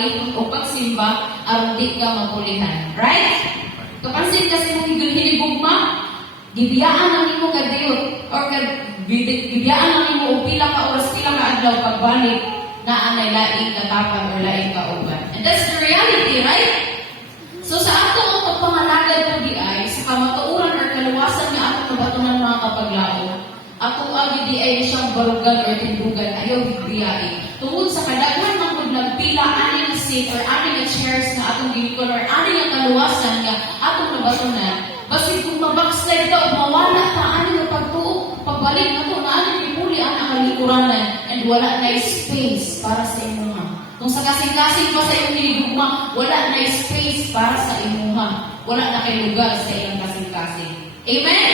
pagsalig o pagsimba aron di ka mapulihan. Right? Kapansin kasi mo hinigugma, gibiyaan ang imo kadiyot or gibiyaan ang imo og pila ka oras, pila ka adlaw pagbalik na anay laing katapan or laing kauban. And that's the reality, right? So sa ato ang pagpangalagad ng DI, sa kamatuuran or kaluwasan nga ato nabatunan mga kapaglaon, ato ang DI siyang barugan or tindugan, ayaw higbiyain. Tungod sa kadaghan ng pagpila, ani nga seat or ani nga chairs nga atong ginikon or ani nga kaluwasan nga atong nabatunan, basig kung mabackslide ka o mawala ka, ani nga pagtuo, pagbalik na to, na ani pipuli ang nakalikuranan and wala na space para sa imuha. Kung sa kasing-kasing pa sa iyong niligugma, wala na space para sa imuha. Wala na kay lugar sa iyong kasing-kasing. Amen?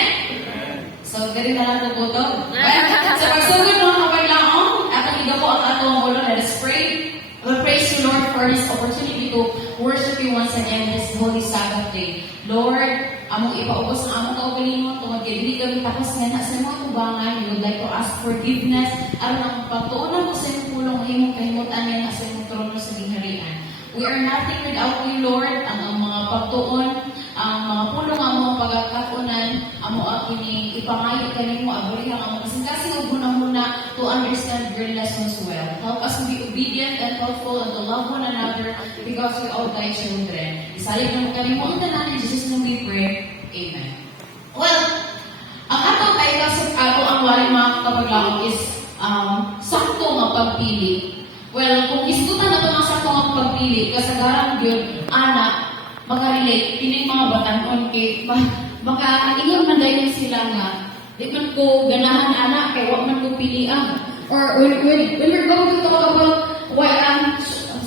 So, dali na lang ito po ito. Sa pagsugod mga kapaglaong, atang ida po ang atong ulo. Let us pray. We praise you, Lord, for this opportunity to worship you once again this Holy Sabbath day. Lord, among ipaubos na among kaugalingon, tungod kay dili kami tapos nga na sa mga tubangan, we would like to ask forgiveness, aron ang pagtuunan mo sa iyong pulong, imong kahimutan nga sa iyong trono sa gingharian. We are nothing without you, Lord. Ang mga pagtuon, ang mga pulong ang mga pagkakatunan, amo ang ipangayo kanimo, abulihang ang kasing-kasing og muna to understand your lessons well. Help us to be obedient and thoughtful and to love one another because we all thy children. Isalig na mo kanimo ang tanan, in Jesus' name we pray. Amen. Well, ang atong kailan sa ato ang wali mga kapaglaong is sakto nga pagpili. Well, kung iskutan na ito ng sakto nga pagpili, kasagaran yun, anak, makarelate, kining mga batanon kay maka-ingon man dayon sila nga, di man ko ganahan anak, kay wag man ko pilian. Or when we're going to talk about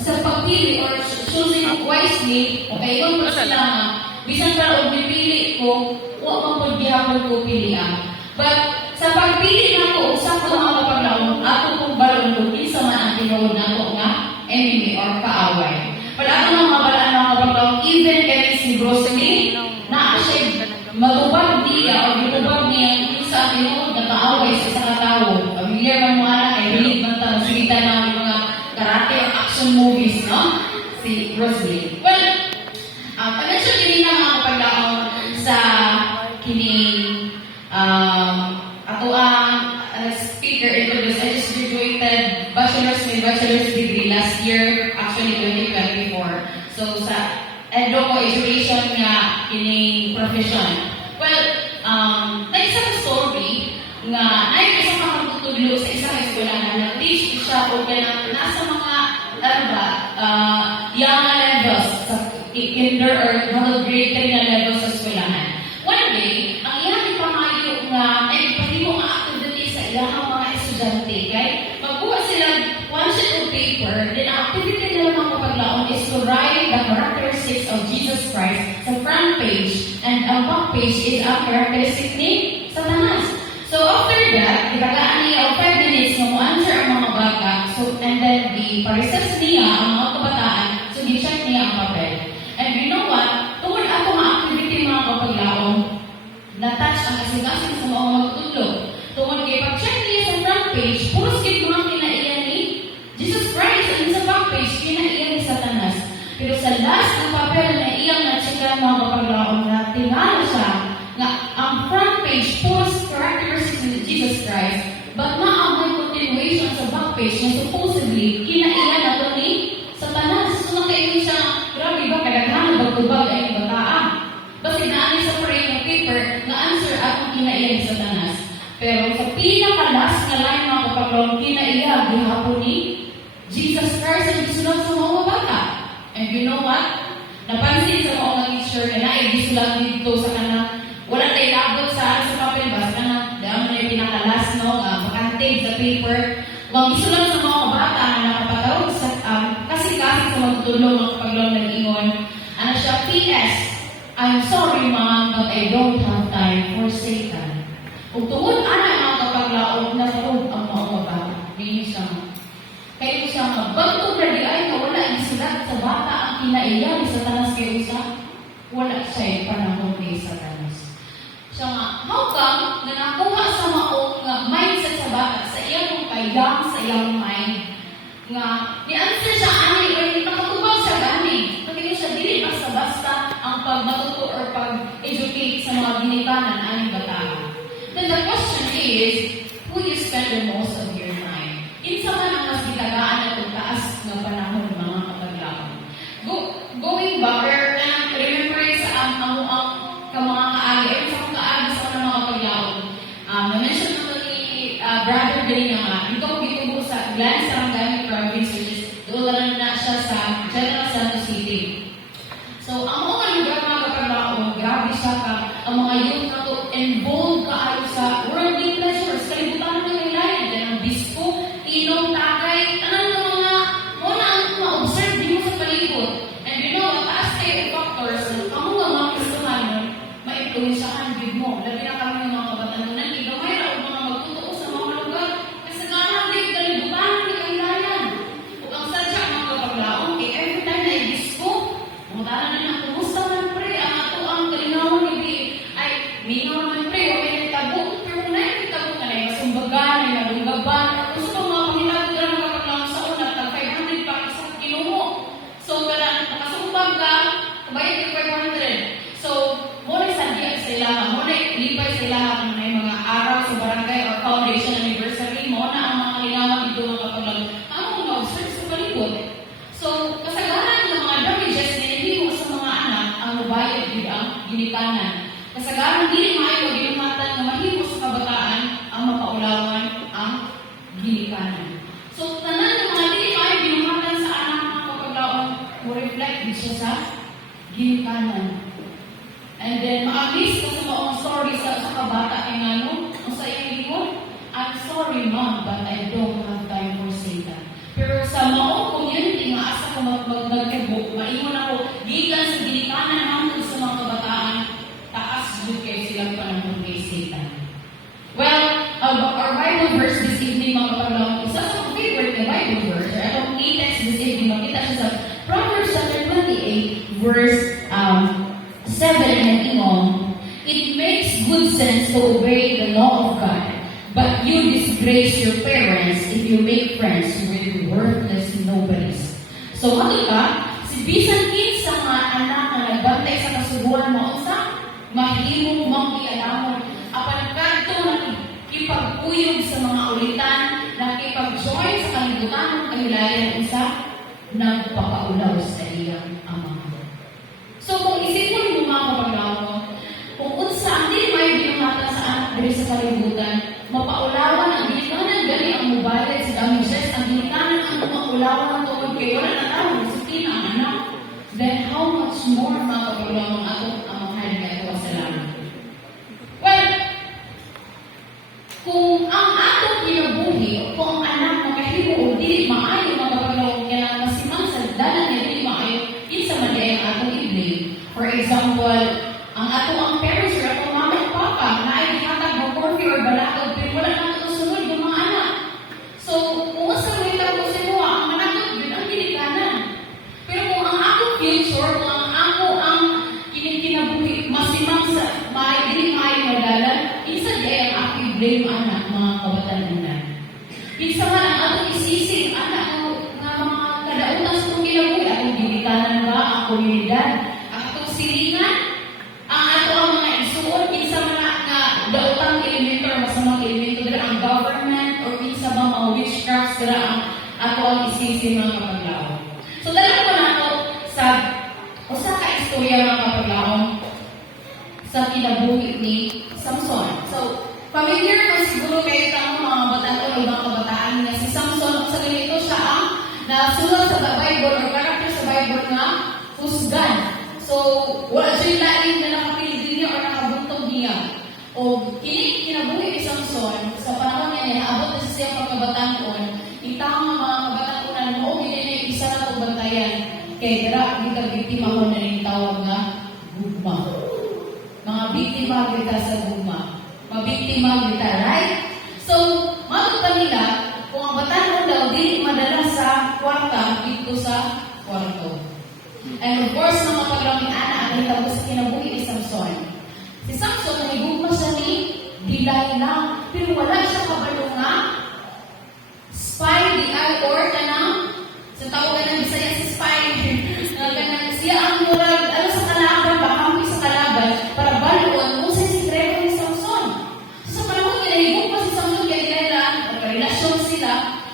sa pagpili or choosing wisely, okay, ingon mo sila nga, bisan para og pipili ko, wag man po gihapon ko pilian. But sa pagpili na ko, sakto mga kapaglaon, ato kong balon kung isa man ang tinuod na ko nga enemy or kaaway. Pala ato mga mabalaan mga kapaglaon, even kahit si Rosalie, na siya matubag niya o matubag niya sa tinuod na kaaway sa isa katao. Familiar man mo anak, kay bilig man tayo sugita ng mga karate or action movies, no? Si Rosalie. Well, pag-answer din na mga kapaglaon sa kining ako ang speaker introduced. I just graduated bachelor's degree last year, actually 2024. So sa edo ko education nga kining profession. Well, naisang story nga ay isa ka magtutudlo sa isang eskwela na nag-teach siya o nasa mga young levels sa kinder or grade 3 na levels sa eskwelahan. One day, ang iyang ipamayo nga ipahimo nga activity sa iyang mga estudyante, kay magkuha sila one sheet of paper, then ang activity nila mga kapaglaon is to write the characteristics of Jesus Christ sa front page, and ang back page is ang characteristic ni Satanas. So after that, itagaan niya ang 5 minutes na mo-answer ang mga bata, so, and then i-process niya ang mga kabataan, so i-check niya ang papel. And you know what? Tungkol ako mga activity mga kapaglaon, na-touch ang kasing-kasing sa mga magtutulog. Tungkol kay pag-check niya sa front page, puro skip mga kinaiyan ni Jesus Christ, and sa back page, kinaiyan ni Satanas. Pero sa last ng papel na iyang na-checkan mga kapaglaon na tingala siya, na ang front page, puro characteristics ni Jesus Christ, but na ang may continuation sa back page na supposedly kinaiyan na ito ni Satanas. So nakaiyan siya, grabe ba, kadaghan bagtubag ay bataan. Basta inaani sa frame ng paper na answer at ang kinaiyan ni Satanas. Pero sa pinaka-last na line mga kapaglaon, kinaiyan gihapon ni Jesus Christ ang gisulat sa mga bata. And you know what? Napansin sa mga teacher na naigisulat dito sa kanang wala tayo labot sa papel, basta na dahil na yung pinaka-last, no? Makantig sa paper. Mag-isulat sa mga bata na nakapatawag sa kasi-kasi sa magtulong ng kapaglaon ng ingon. Ano siya? P.S. I'm sorry, Mom, but I don't have time for Satan. Kung tungod ang kapaglaon, naroon ang mga bata. Hindi siya. Kaya siya magbagtog na di ay na wala isulat sa bata ang kinaiyan ni Satanas kayo siya. Wala siya panahon ni Satanas. Siya nga, how come na nakuha sa maong mindset sa bata, sa iyang kayang, sa iyang mind, nga, ni-answer siya, ani, or nakatulog gilikanan. Kasagaran dili maayo gilimatan nga mahimo sa kabataan ang mapaulawan ang gilikanan. So tanan ng mga dili maayo gilimatan sa anak mga kapaglaon mo reflect din siya sa gilikanan. And then maamis ka sa mga story sa kabata kay ngano ang sa iyong gingon, I'm sorry mom but I don't have time for Satan. Pero sa maong community nga asa ko magkibok, maingon ako gikan sa gilikanan hangtod sa mga kabataan, taas jud kay silang panahon kay Satan. Well, our Bible verse this evening mga kapaglaon, isa sa favorite na Bible verse, or atong text this evening, makita siya sa Proverbs chapter 28, verse 7 and ingon, it makes good sense to obey the law of God, but you disgrace your parents if you make friends with worthless nobodies. So, ano ka? Si bisan kinsa nga anak na nagbantay sa kasubuan mo, unsa mahimo mong ialamon apan kadto nakikipag-uyog sa mga ulitan, nakipag-join sa kalibutan ng kahilayan, unsa nagpapaulaw sa iyang ama. So, kung isipon mo mga kapaglaon, kung unsa ang di may binumatan sa anak diri sa kalibutan, mapaulawan ang gilikanan gali ang mubayad sa damages, ang gilikanan ang mapaulawan tungod kay wala na tao sa tina ang anak, then how much more mga kapaglaon atong ang mahal na ito sa langit. Well, kung ang atong kinabuhi, kung ang anak makahimo o dili maayo mga kapaglaon, kaya masimang sa dalan na dili maayo, kinsa man di ang atong ibig. For example, ang parents or atong mama at papa na ay gihatag mo coffee or balakod pero wala na ito sunod ng mga anak. So, kung sa mga ko sa mga ang manakot yun ang gilikanan. Pero kung ang akong future, kung ang kinabuhi, masimang sa dili maayo madalan, isa di ang aking blame anak mga kabatanunan. Isa man ang atong isisig anak nga mga kadautan sa kong kinabuhi, atong gilikanan ba ang komunidad, silingan, ang ato ang mga isuon, kinsa man nga daotang elemento or masamang elemento dira ang government or kinsa ba mga witchcrafts dira ang ato ang isisi mga kapaglaon. So dala ko na ako sa usa ka istorya mga kapaglaon sa kinabuhi ni Samson. So familiar man siguro kayo tamo mga batan-on o mga kabataan nga si Samson, sa ganito siya ang nasulat sa Bible or character sa Bible nga husgan. So, wala siya lain na nakapilid niya o nakabuntog niya. O kinabuhi ni Samson, sa panahon niya, naabot na siya pagkabataan-on, itang mga kabataan-onan mo, hindi niya isa na itong bantayan. Kaya dira, kita biktima mo na yung tawag nga, gugma. Mga biktima kita sa gugma. Mga biktima kita, right? So, matutan nila, kung ang bataan-on daw, di madala sa kwarta, dito sa kwarto. And of course, mga paglaming anak, ang hitawag sa kinabuhi ni Samson. Si Samson, nahigugma siya ni Delilah, pero wala siya kabalo nga spy, or kanang, sa tawagan ng Bisaya si spy, siya ang murag, sa kalaban, bakampi sa kalaban, para baloon, kung sa sikreto ni Samson. So, sa panahon niya, nahigugma si Samson kay Delilah, nagka-relasyon sila,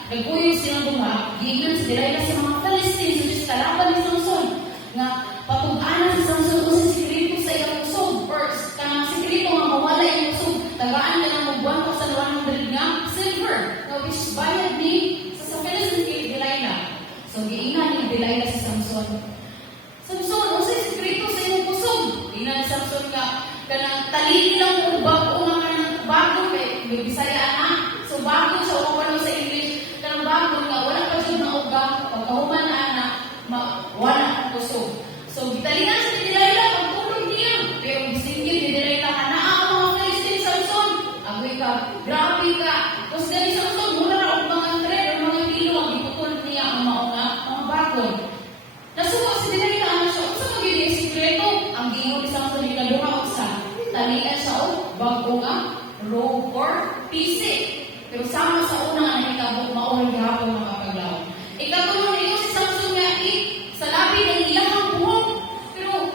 nagkuyog silang buha, giingan si Delilah sa mga Palestine, sa kalaban ni Samson, nga patug-anan si Samson kung sa sikreto sa iyang usog, or kanang sikreto nga mawala yung usog, tagaan ka ng magbuwan ko sa 100 nga silver, na which bayad ni sa Philistine kay Delilah. So, giingan ni Delilah si Samson. Samson, o sa sikreto sa iyong usog, giingan ni Samson ka, kanang talin lang kung bago nga kanang bago, kay Bisaya na, so bago sa umakwalo sa English, kanang bago nga, wala pa siya na uga, pagkahuman na wala ang kusog. So, gitalingan sa Delilah, pagtulog niya. Pero bisingin ni Delilah, ang mga Philistine, Samson. Agoy ka, grabe ka. Tapos gani Samson, mula na ang mga thread o mga kilo, ang iputol niya ang mga bakod. Nasuko si Delilah, ano siya, sa magiging sikreto, ang gingon ni Samson, yung kaluha o sa talian siya o bago nga, robe or pisik. Pero sama sa una nga nakikabot, maulog hapon mga kapaglaw. Ikatulong niyo si Samson nga sa labi ng iyang buhok. Pero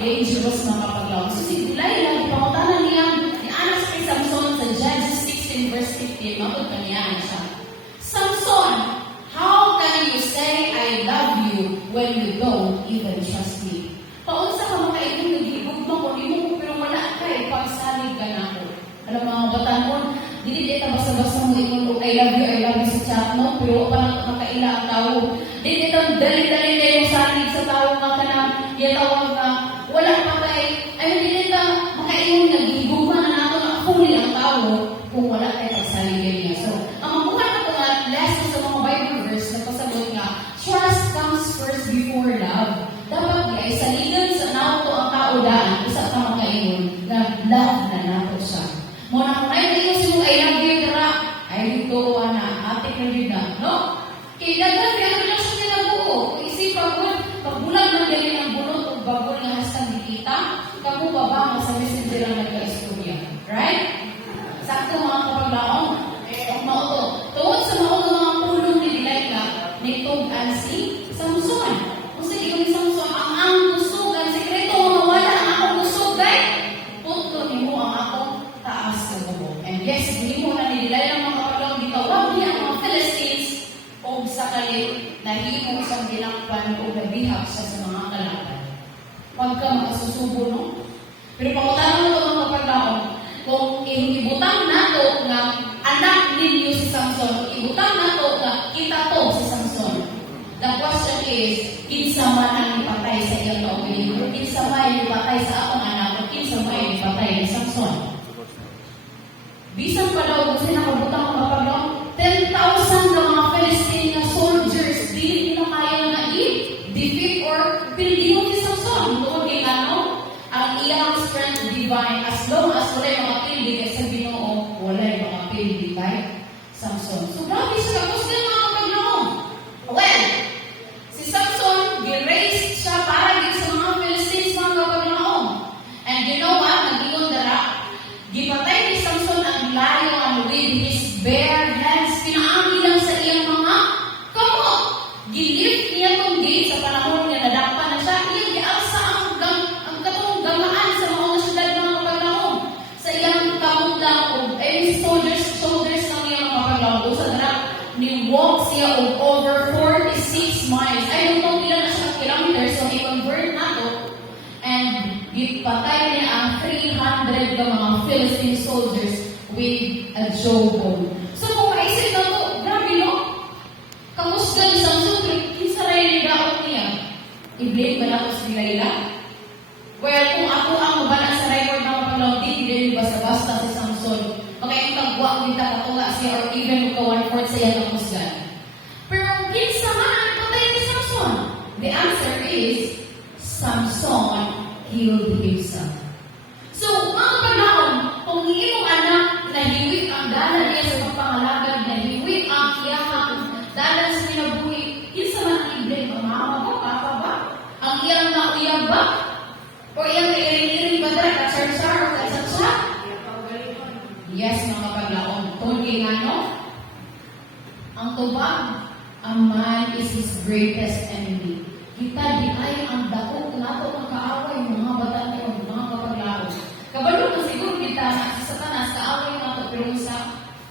dangerous mga kapaglaw. So si Delilah, ipangutanan niya, ni anak sa kay Samson sa Judges 16 verse 15, mabot ka niya siya. Samson, how can you say I love you when you don't even trust me? Paunsa ka makaibong nag-iibog mo kung imo ko pero wala ka pagsalig ka na ako. Alam mga batan mo, dili dita basta-basta mo ingon I love you sa chat mo, pero pa makaila ang tao. Dili dita dali-dali na yung salig sa tao nga ka na, yung tawag na, wala pa kay, dili dita makaibong nag-iibog man na ako na huli ang tao kung wala kayo pagsalig niya. So, ang mabuhay na ito nga, lesson sa mga Bible verse na pasagot nga, trust comes first before love. Dapat nga, isaligan sa nato ang tao daan, isa ka makaingon na love na nato siya. Muna kung ay hindi ko I love you, tara, ay dito na, ate ka rin na, no? Kaya dagat, kaya rin lang siya kinabuo. Isip pagbulag ng galing ang bunot o bagol nga hasang dikita, kamu baba sa messenger ang nagka-istorya. Right? Sakto mga kapaglaong, mauto. Tungkol sa mauto mga pulong ni Delilah, nitog-an si Samson. Kung sa iyo ni Samson, ang gustugan, sekreto mo wala ang akong gustugan, punto ni mo ang akong taas sa bubo. And yes, hindi mo na ni Delilah mga kapaglaong gitawag niya ang mga Philistines o sa kalit na himo isang binakpan o nabihag siya sa mga kalaban. Huwag ka makasusubo, no? Pero pangutanan mo ito mga kapaglaong, kung ibutang nato nga anak ninyo si Samson, ibutang nato nga kita to si Samson. The question is, kinsa man ang ipatay sa iyang kaugalingon? Kinsa man ang ipatay sa akong anak? O kinsa man ang ipatay ni Samson? Bisan pa daw kung sinakabutang mga kapaglaw, 10,000 na mga Philistine na soldiers, dili nila kaya nga i-defeat or pinilihon si Samson. Doon kay ano? Ang iyang strength divine, as long as wala yung mga pildi kay sa Ginoo, wala yung mga pildi kay Samson. So, grabe siya kapos din mga kapaglaw. Well, si Samson, gi-raised siya para din sa mga Philistines mga kapaglaw. And you know what? Nag-iyon dara. Gipatay ni Samson ang lion with his bare hands. Pinaanggi lang sa iyang mga kamot. Gilift niya itong gate sa panahon niya, nadakpan na siya. Iyang gialsa ang katong gamaan sa mga syudad mga kapaglaw. Sa iyang kamot lang o shoulders lang iyang mga kapaglaw. Sa dara, ni-walk siya over 46 miles. I don't know ilan na siya kilometers, so i-convert na to. And gipatay niya ang 300 ka mga Philistine soldiers with a jawbone. So kung maisip na to, grabe no? Kamusga ni Samson, kinsa rin nidaot niya? I-blame ba na ko si Delilah? Well, kung ako ang mabanan sa record ng kapaglaw, di basta-basta si Samson. Magkayong tagwa, kita katunga siya, or even ka 1/4 sa iya kamusgan. Pero kinsa man ang patay ni Samson? The answer is, Samson healed himself. So, mga kapaglaon, kung iyong anak nahiwit ang dalan niya sa pagpangalagad, nahiwit ang iyang dalan sa kinabuhi, kinsa man i-blame? Ang mama ba? Papa ba? Ang iyang nauyag ba? O iyang nairing-iring ba dahil kasar-sar o kasar-sar? Yes, mga kapaglaon. Tungkol nga, no? Ang tubag, a man is his greatest enemy. Kita di ay ang dako nato ang kaaway mga bata niyo, mga kapaglaon. Kabalo na siguro kita sa Satanas kaaway nato pero sa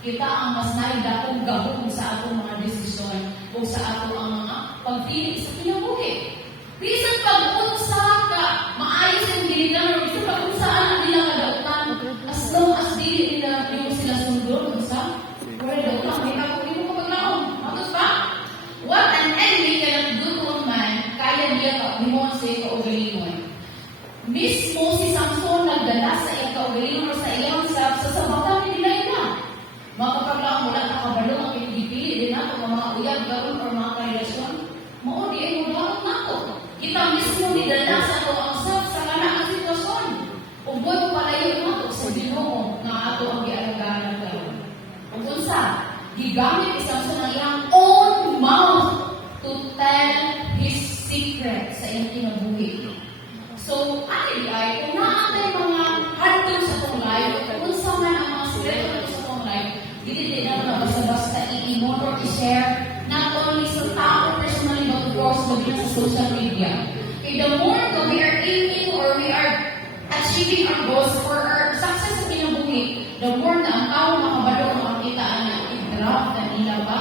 kita ang mas naidakong gahong sa atong mga desisyon o sa ato ang mga pagpili sa kinabuhi. Bisan pag-unsa ka, maayos ang diligan, bisan pag-unsaan ang nila kadautan, as long as dili nila yung sila sundon, unsa? Wala dautan, may kapag mo kapaglaon. Matos ba? What an enemy cannot do to a man, kaya niya ka-limon sa iyong kaugalingon. Mismo si Samson nagdala sa iyong kaugalingon o sa iyong sa sabatan ni Delilah. Mga kapaglaang wala na kabalong ang pinipili din nato ng mga uyag, garon, o mga karelasyon. Mao di ay mudaot nato. Kita mismo nidala sa ito ang sa kanang sitwasyon. Kung buhay mo palayo nato sa Ginoo nga ato ang gialagahan ng garon. Kung unsa, gigamit ni Samson ang iyang own mouth to tell his secret sa iyang kinabuhi. So, ay, kung naatay mga hardon sa itong life, kung saan man ang mga sikreto na sa itong life, hindi na basta-basta i-imon or i-share, not only sa tao personally, but of course, maging sa social media. Okay, the more that we are aiming or we achieving our goals for our success sa kinabuhi, the more na ang tao makabalo ang makita na i-grab na nila ba?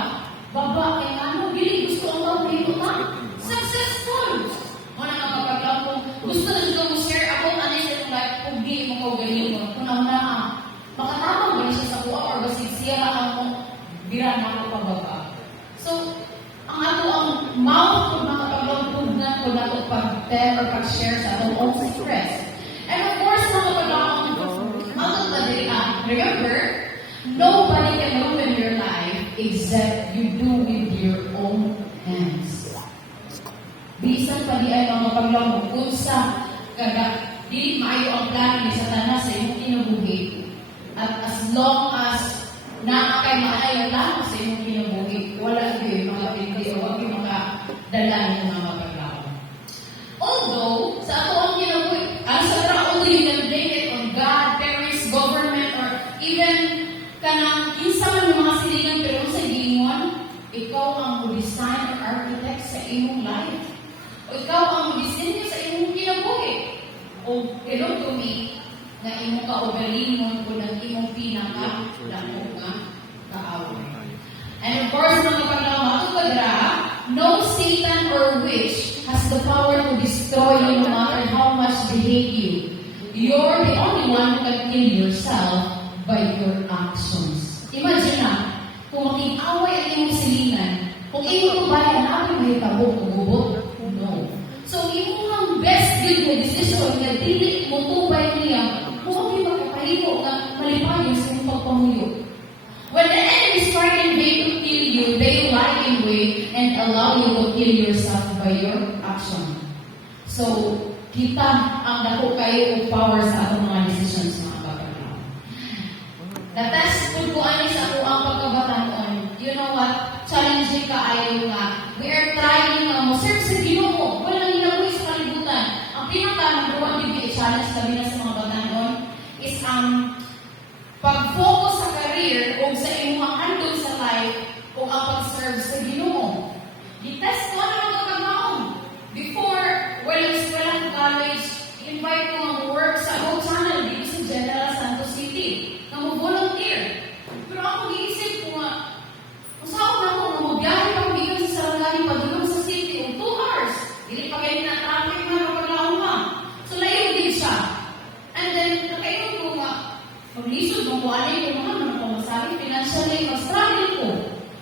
Baba, kaya ano, dili gusto ang tao dito na? Successful! Wala nga kapag kung gusto na siya mo-share ako, ano sa yung life, kung di mo ko galing mo, kung na makatamang ba siya sa kuha or basig siya ako, bira na ako pababa. So, ang ato ang mouth kung makapaglampod na kung nato pag-tell or pag-share sa atong own secrets. And of course, remember, nobody can ruin your life except you do with your own hands. Bisan pa di ay mga paglamog kung sa kada di maayo ang plano ni Satanas sa iyong kinabuhi. At as long as naakay maayo ang plano sa iyong kinabuhi, wala yun mga pinti o wag yung makadala ng mga paglamog. Although, sa ato ang kinabuhi, ang sarap, although you can blame it on God, parents, government, or even kanang kinsa man mga silingan pero sa giingon, ikaw ang design or architect sa imong life. O ikaw ang disenyo sa imong kinabuhi. O hello to me, na imong kaugalingon o ng imong pinaka-lamo nga kaaway. And of course, mga paglamat kadra, no Satan or witch has the power to destroy you no matter how much they hate you. You're the only one who can kill yourself by your actions. Imagine na, kung making-away ang iyong silingan, kung iyong bayan natin may tabok o gubot, no. So, iyong ang best good na decision na dili mo tubay niya, kung hindi magkakahimo na malipayon sa iyong pagpamuyo. When the enemy strike in vain to kill you, they lie in wait and allow you to kill yourself by your action. So, kita ang dako kayo o power sa atong mga decisions, mga kapatid. The-test po ani sa ako ang pagkabatanon. You know what? Challenging ka ayaw nga. We are trying mo. Serve sa Ginoo. Wala nang ginawa sa kalibutan. Ang pinaka-number 1 challenge sabi na sa mga batanon is pag-focus sa career o sa imong handle sa life o ang pag-serve sa Ginoo. I-test ko na mga pagkamaon. Before, walang college, invite ko ang work sa Go Channel dito sa General Santos City. Na mag-volunteer. Pero ako giisip ko nga, usaw na ako na magbiyahe pang bigan sa Sarangani pag-inom sa city o 2 hours. Dili pa kayo na traffic na kapag-laon ha. So, layo din siya. And then, nakainom ko nga, pag-lisod, mabualay ko naman ng pamasahe, financially, mag-struggle ko.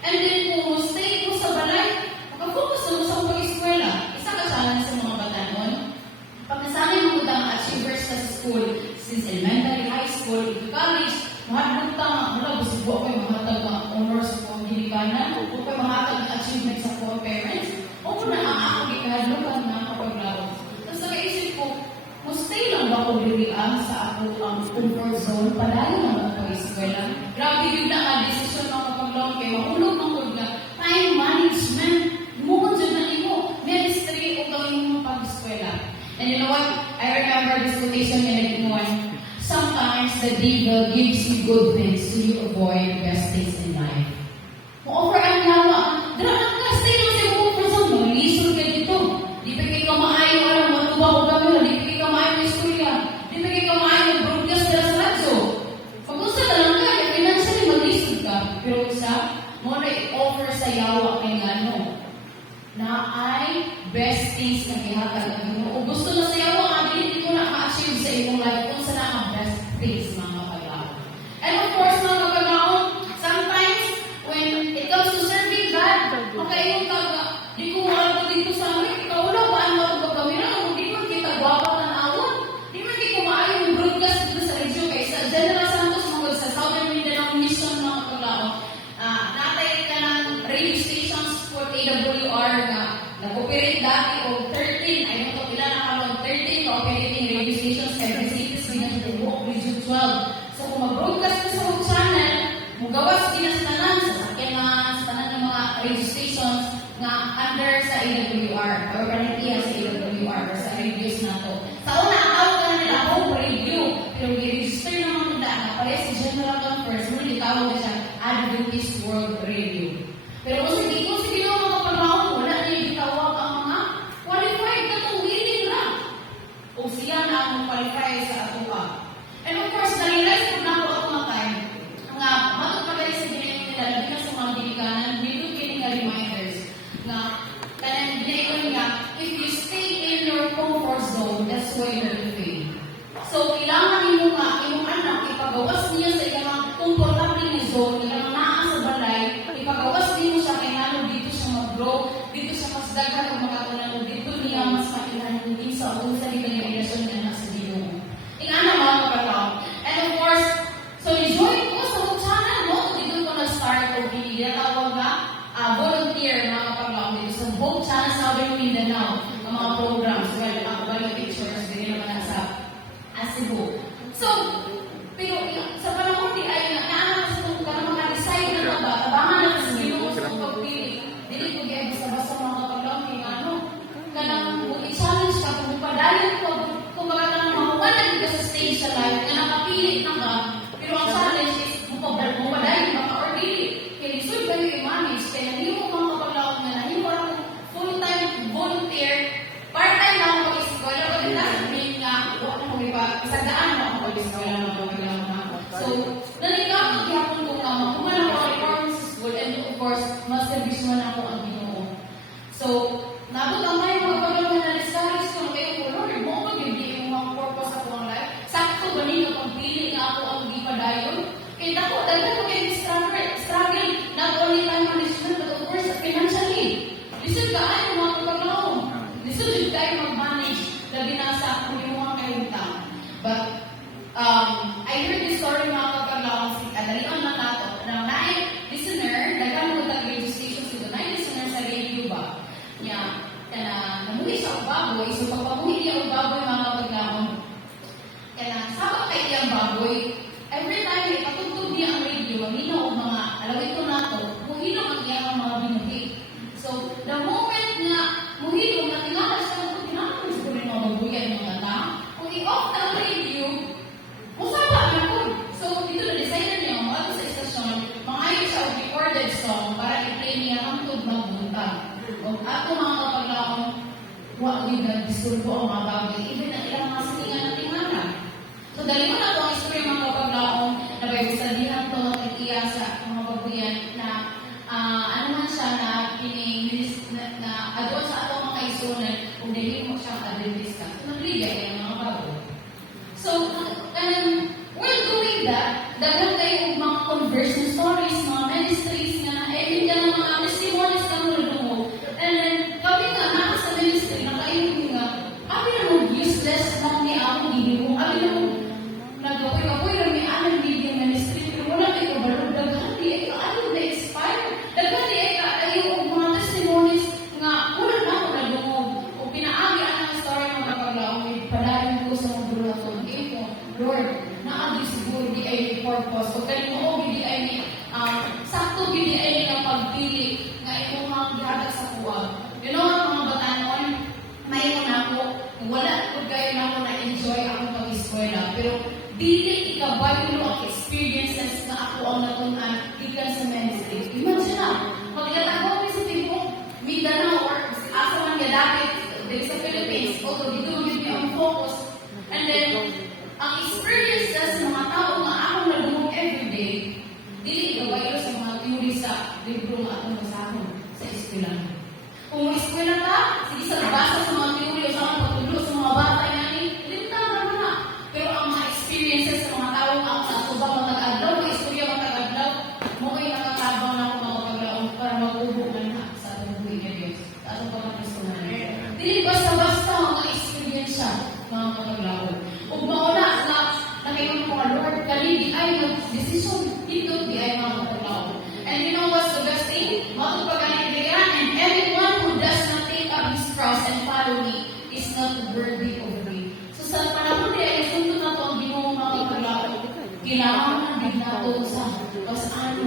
And then, kung stay ko sa balay, makafocus na mo sa pag-eskwela. Isa ka challenge sa mga batanon. Pag nasanay mo ang achievers sa school, since elementary, high school, into college, mahadlog ta, wala, busigbo ko yung mahatag ng honors ko ang ginikanan, o ko yung mahatag ng achievement sa core parents, o ko na ang ako gikahadlogan na kapaglaro. Tapos nakaisip ko, stay lang ba ko dirian sa ako ang comfort zone, padayon naman ako eskwela. Grabe yun na ang desisyon ng kapaglaro, kaya mahulog ng kod na time management, mukod dyan na imo, ministry o gawin mo pag-eskwela. And you know what? I remember this quotation in one. Sometimes the devil gives you good things so you avoid best things in life. Kung offer ang lawa, darahan ka, stay mo sa comfort zone, malisod ka dito. Di pa kayo maayo, alam mo, tuba ko kami, di pa kayo maayo ng istorya, di pa kayo maayo ng broadcast na sa radyo. Pag-usa na lang ka, financially malisod ka. Pero isa, mo na i-offer sa yawa kay ngano na ay best things na gihatag ang Ginoo. O gusto na sa yawa, hindi ko na ma-achieve sa imong life kung saan ang best things, mga kapag-aon. And of course, mga kapag-aon, sometimes, when it comes to serving God, makaingon ka, di ko wala ko dito sa amin, ikaw wala ba ang mga pagkawin na, kung di man kita guwapa na naawon, di man di ko maayo yung broadcast dito sa radio, kaya sa General Santos, mga sa Southern Mindanao Mission, mga kapag-aon, natay ka ng radio stations for AWR na nag-operate dati o 13, I don't know ilan nakalong 13 operating radio stations every cities ginagawa Region 12. So kung mag-broadcast ka sa web channel, magawas ginasatanan sa sakyanan, sa tanan ng mga radio stations na under sa AWR or panitiya sa AWR or sa radios na to. Sa una, ang ka na nila home radio, pero i-register naman nila na pare sa General Conference, muli tawag na siya Adventist World Radio. Pero kung sige mga kapag-aon, wala na yung gitawag ang mga qualified na itong willing lang. O sila na ang qualified sa atong why you will fail. So, kailangan mo nga, imong anak, ipagawas niya sa iyang comfortable ni zone, iyang naa sa balay, ipagawas din mo siya kay nalo dito siya mag-grow, dito siya mas daghan o makatulad, dito niya mas makilahan din sa unsa di kanya relasyon niya na sa Ginoo. Ingana mga kapatid. And of course, so join ko sa channel mo, dito ko na-start o pinitawag na volunteer mga kapatid. So, both channel sa Mindanao, ang mga programs, well, ako ba yung pictures, din naman nasa Cebu. So, pero sa panahon di ay naanak sa kung parang mga-decide na ba, tabangan na sa Ginoo sa pagpili. Dili ko kaya basta-basta mga kapatid, ano, kanang i-challenge ka, kung padayon ko, kung baka ka nang mahuwanan ka sa stage sa life, na nakapili na ka, pero ang challenge is, mupadayon ba ka or dili. Kaya lisod kayo i-manage, kaya hindi mo mga kapatid na hindi mo lang full-time volunteer, part-time na ako pag-eskwela, but it doesn't mean nga, isagdaan mo ako pag-eskwela ng pagkailangan na ako. So, naligamot yapon ko nga, makuha na ako reform sa school, and of course, master-service man ako ang Ginoo. So, nabot ang may mga pagkailangan na discourage ko, kayo ko, Lord, mo ko yung mga purpose ako ang life. Sakto ba ninyo kung pili nga ako ang gipadayon? Kaya ako, dahil ko kayo struggle, not only time management, but of course, financially. Listen ka, ay, mga pagkailangan. Listen, yung tayo mag-manage, labi na sa mga kayutang. But, I heard this story mga kapaglawan si Kadalian na nato, na naay listener, dagang mo radio station sa naay listener sa radio ba? Niya, namuhi siya ang baboy, so pagpamuhi niya ang baboy mga kapaglawan. Kaya sabak kay iyang baboy, every time ipatugtog niya ang radio, maminaw ang mga alawin ko nato, muhilong ang iyang mga binuhi. So, the moment na muhilong, natingala siya ng tinanong ko rin mga babuyan mga ta, kung i-off na ang radio, musaba na po. So, dito na-designer niya, mga sa istasyon, mga siya o recorded song para i-play niya ang tug magbunta. O ato mga kapaglaon, huwag din na-disturbo ang mga baboy, even ang ilang mga siningan na tinganan. So, dali mo na ito ang story mga kapaglaon, na may gustudihan to, nag-iya sa mga babuyan na ano man siya na adon sa atong mga kaisunan kung dili mo siya ka-adventist ka. So, nagliga yung mga baboy. So, while doing that, dagan kayo mga conversion stories, mga ministries nga, hindi ka ng mga testimonies na mula mo. And then, kami nga, naka sa ministry, nakainin nga, kami na mo useless lang ni ako, hindi mo, kami na mo, nagkapoy-kapoy lang ni anong video ministry, pero wala kayo kabalog, dagan di ay ka-ano na-expire, dagan di ay ka-ayong mga testimonies nga, wala na ako nalungog, o pinaagi ang story ng kapaglaong, padayon ko sa mga bulatong, Lord, naagi siguro di ay may purpose. O kaya mo, di ay may, sakto di ay may pagpili nga itong mga gihadag sa kuwag. You know, mga batanon, may ako, wala ko kayo na ako na-enjoy akong pag-eskwela. Pero, dili ikabaylo ang experiences na ako ang natunan ikan sa ministry. Imagine na, magkatagaw ko sa tipo, Mindanao, or asa man niya dati, dito sa Philippines, although dito yun yung focus. And then, ang experiences ng mga tao nga akong nagumong everyday, dili gabaylo sa mga theory sa libro nga atong basahon sa eskwela. Kung eskwela ka, sige sa nabasa sa mga theory o sa mga patulo sa mga bata nga ni, limtan naman na. Pero ang mga experiences sa mga tao nga sa ato ba matag-adlaw, mga istorya matag-adlaw, mo ay nakatabang na ako mga paglaong para mag-ubukan na sa atong buhay na Diyos, sa atong pagkakasunan. Dili basta-basta mga experience siya, mga paglaong. Kung mauna na nakikita ko mga Lord, kali di ay mag-desisyon dito, di ay mga kapatlaw. And you know what's the best thing? Matupagalibigan, and everyone who does not take up his cross and follow me is not worthy of me. So sa panahon di ay sunod na ito ang ginawang mga kapatlaw. Kailangan din nato sa pas-ano.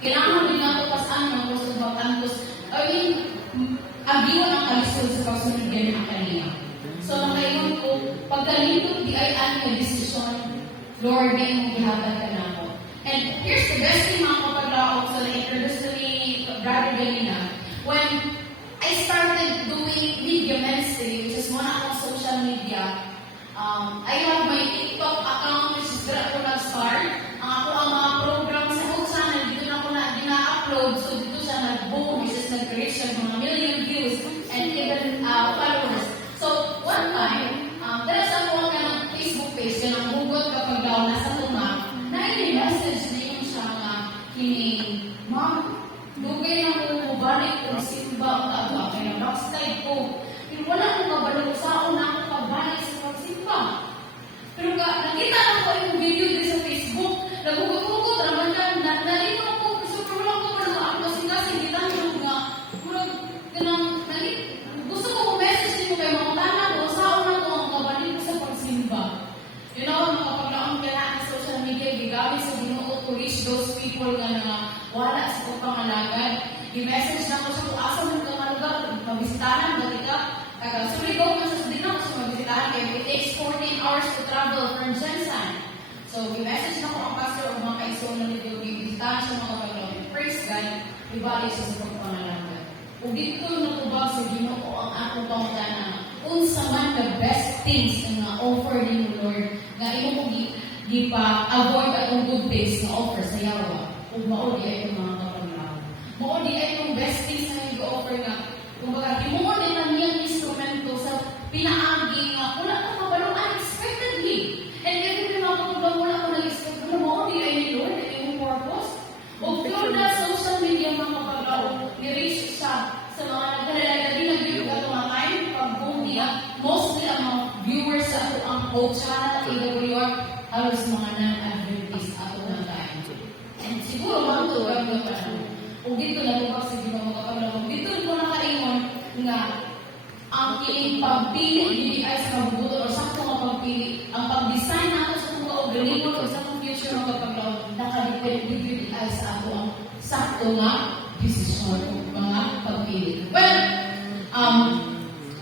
Kailangan din nato pas-ano o sa batantos. I mean, agiwan ang kalisod sa pagsunod din ang kaniya. So, nakayon ko, pagkalindot di ay ano decision, Lord, may mong gihatag ka na ako. And here's the best thing mga kapaglaok sa na-introduce to me, Brother Galina. When I started doing media ministry, which is one akong social media, I have my TikTok account, which is dira ko nag-start. Ako ang mga program sa whole channel, dito na ako na-upload, so dito siya nag-boom, which is nag-reach siya mga million views and even followers. So, one time, face ka ng hugot kapag daw nasa tuma, na i-message niyo siya nga, kini, Ma'am, dugay na ko mabalik kung simba ang taga, kaya backslide ko. Pero wala akong kabalo sa una akong pabalik sa pagsimba. Pero nakita ko yung video din sa Facebook, nagugot-gugot, raman na, nalito ako, super wala ko pa na ako kasing-kasing, gitanong nga, gusto ko message niyo kayo, mga tanan ko, sa una ko ang kabalik ko sa pagsimba. You know, makapaglaon ka na ang social media, gigamit sa Ginoo to reach those people nga wala sa pangalagan. I-message na ko siya kung asa mo ka malugar, mabisitahan, batika, suligaw mo siya sa dinang, so mabisitahan kayo. It takes 14 hours to travel from Jensen. So, i-message na ko ang pastor o mga kaisyon na nito, bibisitahan siya mga kapaglaon. Praise God, ibalik siya sa pangalagan. Kung dito natubag sa Ginoo ang akong pangalagan, unsa man the best things na offer ni Lord, nga imo kong gipa-avoid ang good things na offer sa yawa. Kung maudi ay itong mga kapaglaw. Maudi ay itong best things na nag-offer nga. Kung baga, himuon din ang niyang instrumento sa pinaagi nga, wala ka kabalo unexpectedly. And every mga kapaglaw, wala ka nag-expect na maudi ay ni Lord, ay yung purpose. O through the social media mga kapaglaw, ni-reach siya sa mga nagkalalagay din nag-view ka mga time, pag-boom niya, mostly ang mga viewers sa ito ang Hope Channel, AWR, halos mga non-Adventist ato na time. And siguro magtuwag na pa siya. Kung dito natubag sa Ginoo mga kapaglaw, dito ko nakaingon nga ang kiling pagpili hindi ay sa mabuto o sakto nga pagpili. Ang pag-design nato sa mga organiko o sa mga future mga kapaglaw, nakadepende ay sa ato ang sakto nga desisyon o mga pagpili. Well,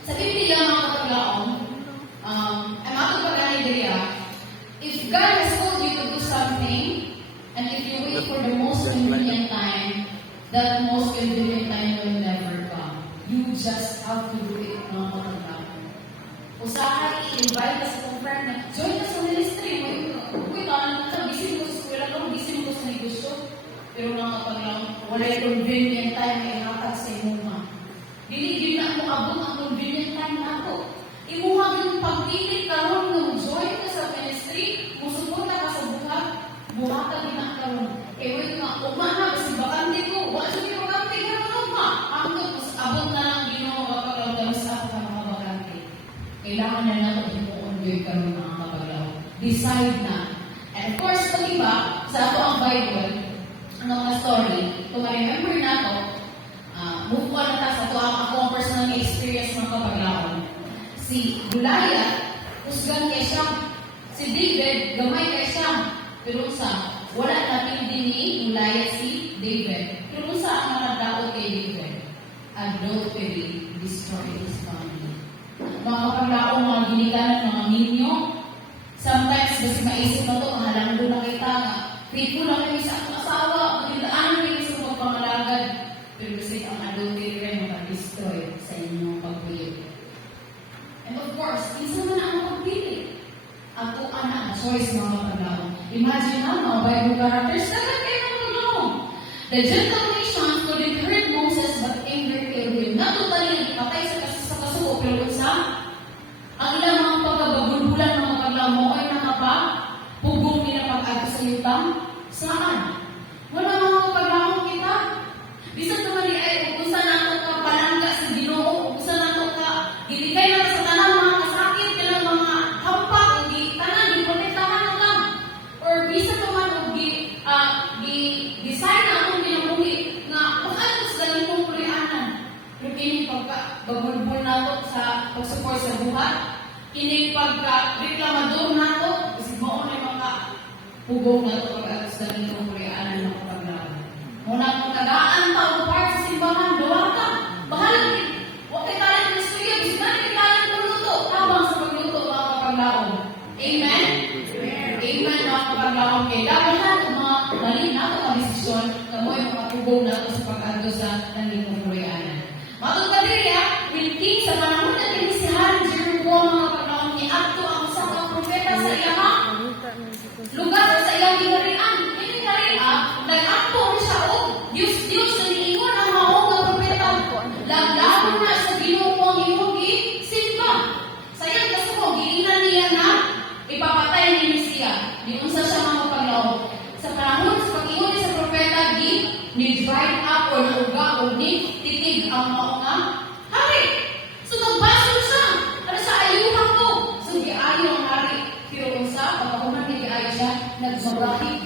sa Biblia mga kapaglaw, ang ato pag-anidria, if God has told you to do something, and if you wait for the most convenient time, that most convenient time will never come. You just have to do it mga kapaglaw. Usahay, i-invite ka sa kong friend na, join ka sa ministry. Uy, busy mo sa eskwela ko, busy mo sa negosyo. Pero mga kapaglaw, wala yung convenient time na ihatag sa imuha. Dili na mo abot ang convenient time na ako. Imuha yung pagpilit karon ng join ka sa ministry, musuporta ka sa buhat, buhata din na karon. Wait nga, umana, kasi bakante ko, wala siya yung bakante, gano'n ma. Hanggang abot na lang Ginoo kapaglaw sa ako ng mga bakante. Kailangan na natin ipo-enjoy karon mga kapaglaw. Decide na. And of course, pag iba, sa ako ang Bible, ang mga story, kung ma-remember na ako, move on na ta sa ito ang personal experience ng kapaglaon. Si Goliath, husgan kay siya. Si David, gamay kay siya. Pero wala natin din ni Goliath si David. Pero ang nakadaot kay David? Adultery destroyed his family. Mga kapaglaon, mga ginikanan, mga ninyo, sometimes, basi maisip na ito, mahalang doon na kita nga, faithful lang kayo sa akong asawa, magandaan kayo sa pagpangalagad. Pero kasi ang adultery rin mag-destroy sa inyong pagpili. And of course, isa man ang pagpili. Ako, anak, choice mga kapaglaw. Imagine na, mga Bible characters, dapat kayo ng paglaw. The gentle nations could have heard Moses, but anger killed him. Natutali, patay sa kasuko, pero ang ilang mga pagkababulbulan ng mga paglaw mo ay nakapagpugong nila pag-aga sa yutang. Saan? Wala mga kapaglaw kita. Bisan naman ay ubusan nato ka palangga sa Ginoo, ubusan nato ka ibigay na sa tanan mga kasakit kanang mga hampak di tanan di protektahan na lang. Or bisan naman design na akong ginabuhi nga paano sa ganitong kulianan. Pero kini pagka babulbul nato sa pag-support sa buhat, kini pagka reklamador nato, kasi mo na mga pugong nato pagka sa ganitong kulianan ng kapaglaw. Muna kung tagaan taong part sa simbahan, gawa ka. Bahala din. Huwag kay talang ng studio. Bisa na kay talang pagluto. Tabang sa pagluto mga kapaglaon. Amen? Amen mga kapaglaon. Kaya dapat na kung mga mali na ito ang desisyon na mo yung makapugong na ito sa pag-ando sa nanging kurianan. Matong Padilla, will king sa panahon na kinisihan, Jeroboam mga kapaglaon, iakto ang sa mga propeta sa iyama. Lugar sa iyang ginarian. Ini kariya, nag-akto siya o Diyos na niingon ang maong nga propeta. Laglaban na sa Ginoo ang iyong simba. Sayang kasi mo, giinan niya na ipapatay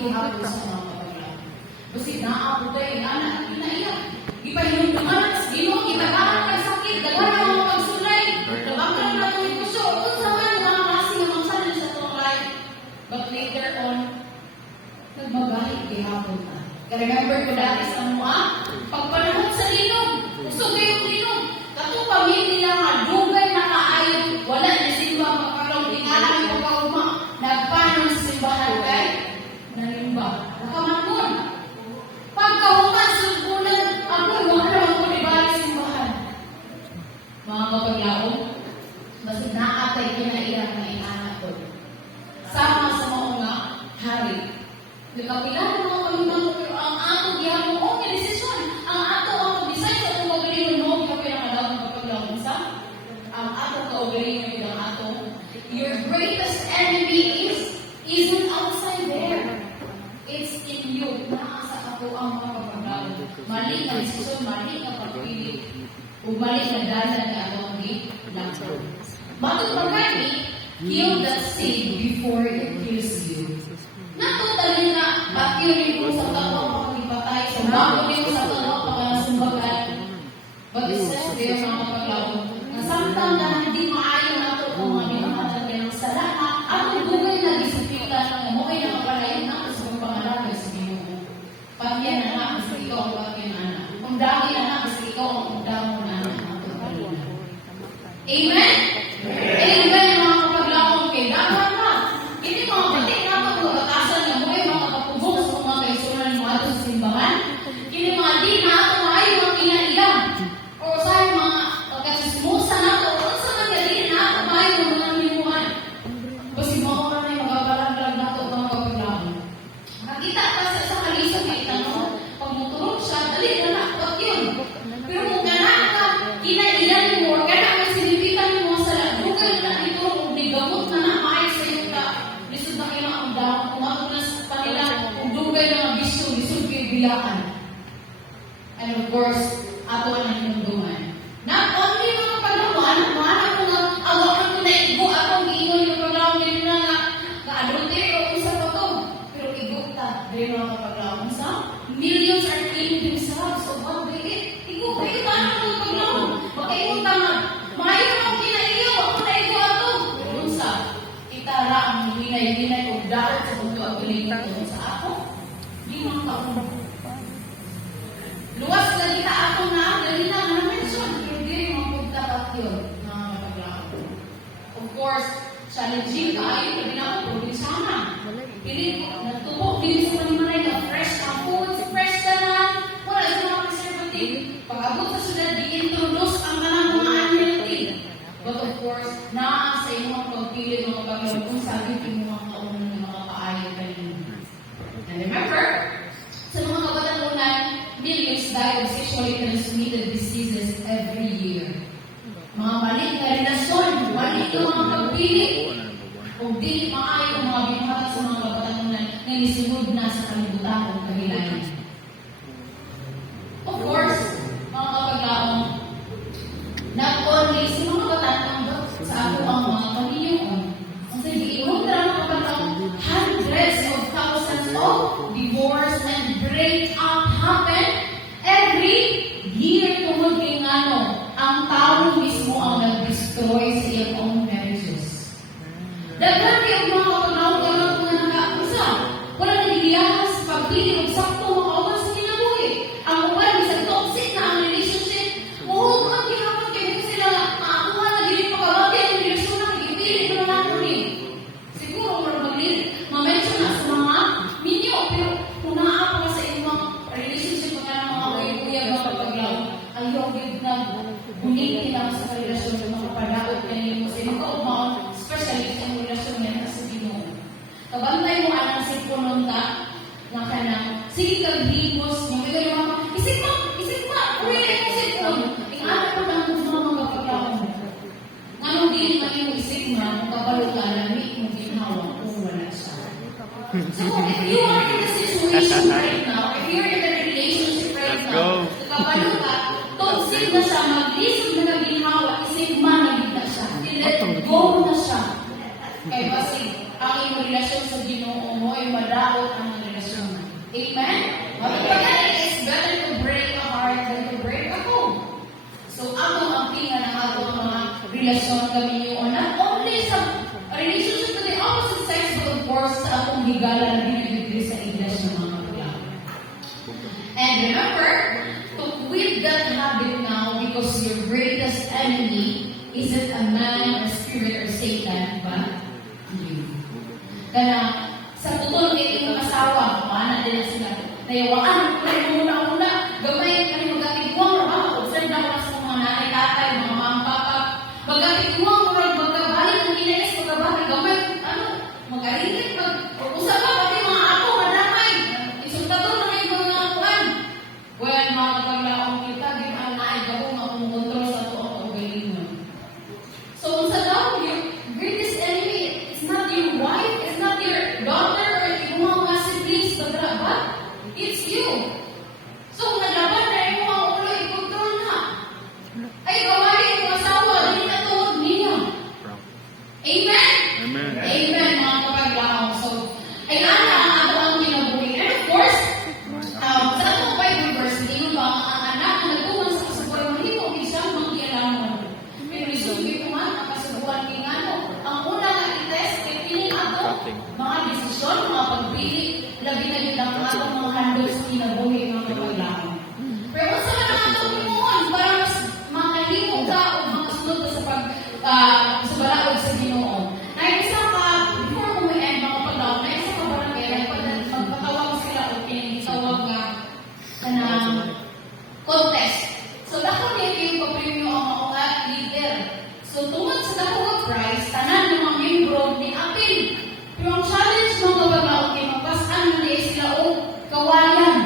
gihapon sa mga kapaglaw. Kasi naabot tayo, anak, pinaiyak. Ipahinunduman, Ginoo, gitagaan kay sakit, daghan ang mga pagsulay, nabangkang na itong negosyo, kung sa man mga klase ng mga challenge sa itong life. But later on, nagmagalit gihapon na. Remember ko dati sa mga pagpanahon sa linog, gusto ko yung linog. Katong pamilya nga, dugay na kaayo, wala na simba, magkaroon, tingalan ko pa uma, nagpanon sa simbahan kay, nalimba, nakamangon. Pagkahuman, sulpunan, ako, wala ko ni balik simbahan. Mga kapaglaon, basta naatay kinaiyak na inanak ko. Sama sa mga hari. Nagkapilan ng mga pamilya, pero ang ato gihapon o desisyon, ang ato ang design sa itong magaling mo, kapag ang kapaglaon sa, ang ato kaugaling ng ato, your greatest enemy isn't outside there. It's in you. Naasa ako ang mga kapaglaon. Mali na desisyon, mali na pagpili, o mali na dala na atong gilangkon. Matong pagkani, kill that sin before it kills you. Natutali na, pakirin ko sa kapwa makipatay, sa bago ko sa kapwa pagkakasumbagan. But it says there, mga kapaglaon, na samtang na hindi maayon nato kung mga minamatan ka ng sala, ang dugay na disiplita ng mukay na mapalayon na sa mga pangalan sa Ginoo. Pagyan na nga, kasi ikaw ang pagyan na na. Kung dami na nga, kasi ikaw ang undang mo na na. Amen? Amen, mga kapaglaon, kay dapat na. Hindi mga pati na pag-batasan na mo ay mga kapubong sa mga kaisunan mo ato sa simbahan. Hindi mga di na ato ay mga kinailang. O sa mga pagkasismusa na ito, o sa mga di na ato ay mga nimuhan. Kasi mga oras ay magabalag-lag na ito mga kapaglaon. Nakita kasi sa kalisod may tanong, pag mutulog siya, dali na nakot yun. Pero kung gana ka, kinailan mo, or gana ka sinipitan mo sa ladugan na ito, kung di gamot na namayag sa iyo ka, lisod na kayo ang dahon, kung ako na sa kanila, kung dugay na mga bisyo, lisod kayo biyaan. And of course, ato ang nanunduman. Not only mga palawan, mga ko nga, awakan ko na igo, akong giingon yung paglawan din na nga, na-adultery o isa pa to. Pero igo ta, din mga kapaglawan sa, millions are killing themselves, so what they eat? Igo kayo ta na mga paglawan. Makaingon ta nga, maayon akong kinaiyaw, ako na igo ato. Pero sa, itara ang hinay-hinay o dahil sa mundo ang pinagtito sa ako. Di mga kapaglawan. Luwas na kita ako na, dali na mention, pero di mga pagdapat yun, mga kapaglawan. Of course, challenging kayo, hindi na ako, probinsana. Pilit ko, nagtubok, hindi sa manimanay na fresh ang food, fresh ka na, wala sa mga preservative. Pag-abot sa sila, di-introduce ang tanang mga unhealthy. But of course, naa sa inyong pagpili mga kapaglawan kung sabi yung mga kaunan ng mga kaayon kanina. And remember, sa mga kabatalunan, millions die of sexually transmitted diseases every year. Mga mali na relasyon, mali yung mga pagpili, o di maayo ang mga binuhat sa mga kabatalunan na nisunod na sa kalibutan o kahilayan. Of course, mga kapaglaon, not only sa mga katanang sa ako ang mga kamilyon, ang sabihin na mga kapaglaon, hundreds of thousands of divorce and break-up happen every year tungkol kay ngano ang tao mismo ang nag-destroy sa iyang own marriages. Daghan kayo mga kapaglaon kayo kung naka-usa. Wala nagigiyahas pagpili o sakto makauman sa kinabuhi. Ang uban, isang toxic na ang relationship. Muhog ang gihapon kayo sila maakuha na dili pagkabati ang relasyon na kipili ko na nato ni. Siguro ma-mention na sa mga minyo, pero kung naapa sa inyong relationship mga kuya mga kapaglaw, ayaw yun na bunitin lang sa relasyon ng mga padaot na ninyo sa inyo kaumaon, especially sa inyong relasyon na sa Ginoo. Kabantay mo anang sipunon ka, nga ka na, sige kag-higos, mga isip pa, uwi na yung sipon. Ingatan mo lang kung mga kapaglaw mo. Anong din man yung isip mo, kung kabalo ka, lamig mo ginawa kung wala siya. So, if you are in the situation right now, if you're in the relationship right now, kabalo ka, toxic na siya, mag-lisod na naginawa, isip man na siya, let go na siya. Kaya kasi, ang iyong relasyon sa Ginoo mo ay madaot ang relasyon Amen? Pagkakala, it's better to break a heart than to break a home. So, ako ang tingnan ng ato mga relasyon kami yun. Not only sa relationship to the opposite sex, but of course, sa atong higala na binibigay sa iglesia ng mga paglaw. And remember, to quit that habit now because your greatest enemy isn't a man or spirit or Satan, but you. Kaya, sa tutulong kayo ng asawa, paano din na sila? Nayawaan, muna, gamay, kami magkakiguang, observe na ako sa mga nanay, tatay, mga mama, papa, magkakiguang, magkabalik, ng ginayas, magkabalik, gamay, magkarinig, usap ka, pati mga ako, madamay, isultato na kayo mga akuan. Well, mga kapaglaong kita, ginaan na ay gabong makumontrol sa ito ang paggalingon. So, sa daw, your greatest enemy, it's not your wife, it's not your daughter, or yung mga siblings, but it's you. So, naglaban na yung mga ulo, i-control na. Ay, gawain yung asawa, hindi na tuwag niya. Amen? Amen. Amen, mga kapaglaong. So, ay ana ang ato ang kinabuhi. And of course, sa atong Bible verse, hindi ba ang anak na nagtuman sa kasubuan, mahimo, isang mangkialamon. Pero isubi ko man, ang kasubuan kingano. Ang una nga i-test, ay piling ato, mga desisyon, mga pagpili, labi na bilang atong mga handol sa kinabuhi, mga kapaglaong. Pero sa mga atong imuon, para mas makahimo ka o makasunod ka sa balaod sa Ginoo. Na isa ka, before mo end, mga kapaglaong, na isa ka barangay, magpatawag sila o pinitawag nga ng contest. So, dako niya yung papremyo ang mga leader. So, tungkol sa dako prize, tanan ng mga membro ni Apil. Pero ang challenge ng kapaglaong, kay magpasan na niya sila o kawayan.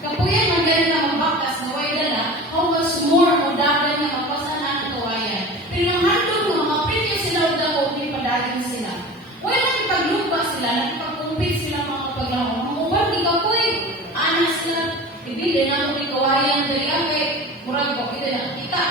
Kapuyan, magaling na magbakas na way dala, how much more o dagan na magpasan na ang kawayan. Pero ang handog mo, mapinyo sila o dako, di padagin sila. Wala nakipaglupa sila, nakipagkumpit sila mga kapaglaong. Ang uban, di kapoy. Anas sila, ibili na ako ni kawayan, dali kay murag ko, kita,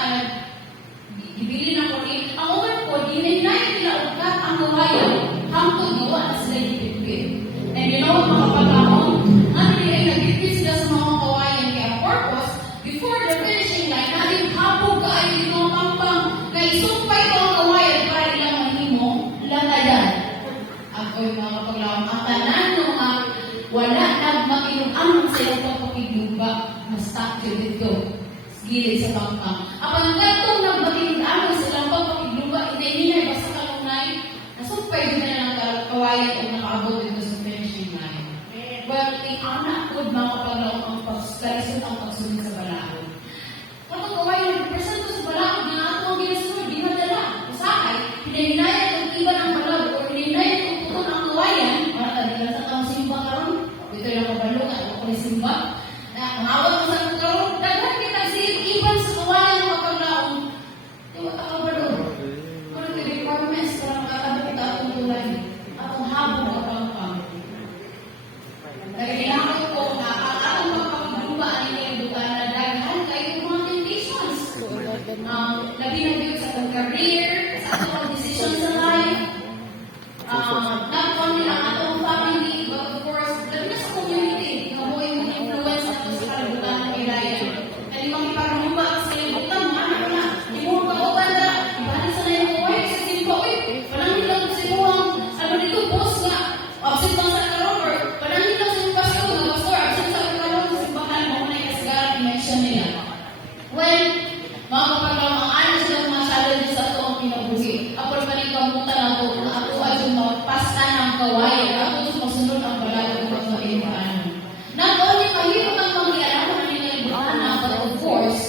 ibili na ko ni, ang uban ko, dininay nila ugat ang kawayan, hangtod gawa na sila ipipit. And you know, mga kapaglaong, ano nila nagpipit sila sa mga kawayan kaya purpose, before the finishing line, natin hapog ka ay ito pampang, kaya isumpay ko ang kawayan para ilang mahimo, latayan. Ako'y mga kapaglaong, ang tanan ng mga wala nagmakinuang sa iyong pagpapigluba na statue dito, gilid sa pampang. Apang gatong nagmakinuang sa ilang pagpapigluba, hindi basta kalunay, nasumpay din na lang kawayan o nakaabot dito sa finishing line. Well, anak ko mga kapaglaong ang pagkalisod ang pagsunod sa balaod. Kapag kawayan, represent ko sa balaod na ato ang ginasunod, di madala. Usahay, hinahinayan ang iba ng balaod o hinahinayan ang puto ng kawayan, para tadilan sa taong simba karon, ito yung kabalo at ako ni simba, na mangawat mo sa karon, daghan kita iban sa kawayan ng kapaglaong, di ba kabalo? Kung ang requirements para makatabot kita atong tulay, atong habong kapampang. Nagkailangan ko na ang atong magpapagluba ay nilibutan na daghan kayo mga temptations. Labi na yun sa atong career, sa atong decision sa life, not only ang atong family, but of course, labi na sa community, na mo yung influence natin sa kalibutan ng ilayan. At yung mga ipagluba sa kalibutan, ano na, di mo pag-uban na, ibahan sa na yung buhay sa simba, panangin lang sa imuhang, ano dito, boss nga, absent lang sa karon, or panangin lang sa pastor, absent sa karon, sa simbahan, mo na yung kasagaran, i-mention nila. Well, mga kapaglaong, ang ano sila mga challenges sa ito ang pinabuhi. Ako rin panikamutan ako na ako ay sumapasta ng kawayan, ako sumasunod ang balago ng mga imbaan. Not only mahirap ang pag-ialaman ng mga imbaan, but of course,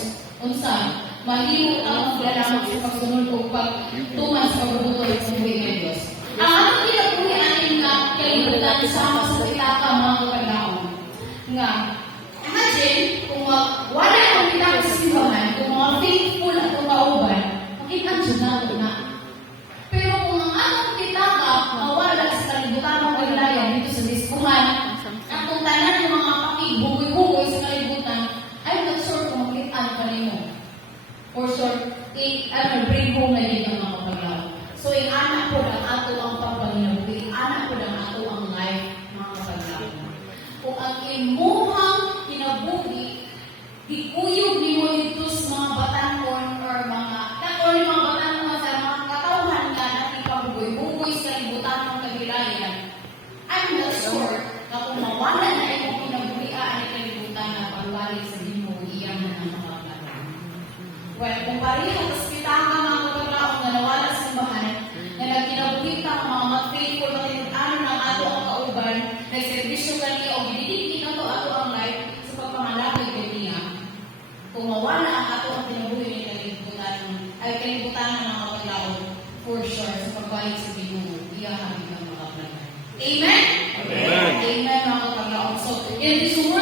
unsa, mahirap ang pag-ialaman sa pagsunod o pagtuman sa pagbubuto ng buhay ng Diyos. Ang ating kinabuhi aning na kalibutan sama sa pitaka mga kapaglaong. Nga, imagine, kung wala ang pitaka sa simbahan, kung mga faithful at umauban, makita dyan na. Pero kung ang atong pitaka mawala sa kalibutan ng kailayan dito sa diskuhan, at kung tanan ng mga pakigbugoy-bugoy sa kalibutan, I'm not sure kung makitaan pa rin mo. For sure, bring home na din ang mga kapaglaong. So, anak po ang ato ang pagpanginabuhi, anak po ang ato ang life, mga ikuyog ni mo dito sa mga batanon or mga batanon sa mga katawhan nga natin pabugoy-bugoy sa libutan ng kabilayan. I'm not sure na kung mawala na yung pinabuhian ay kalibutan na pagbalik sa dimo, iyan na ng mga batanon. Well, kung pareho, tapos kita ka mga kapaglaong na nawala sa simbahan, na nagkinabuhit ka mga mag-faithful na tinutano ng ato ang kauban, nagservisyo ka niya o binidikit ato ang life sa pagpamalaki ka niya. Kung mawala ang ato ang tinabuhi ng kalibutan ng mga kapaglaong, for sure, sa pagbalik sa Ginoo, iyahan ang mga kapaglaong. Amen? Amen. Amen, mga kapaglaong. So, in this world,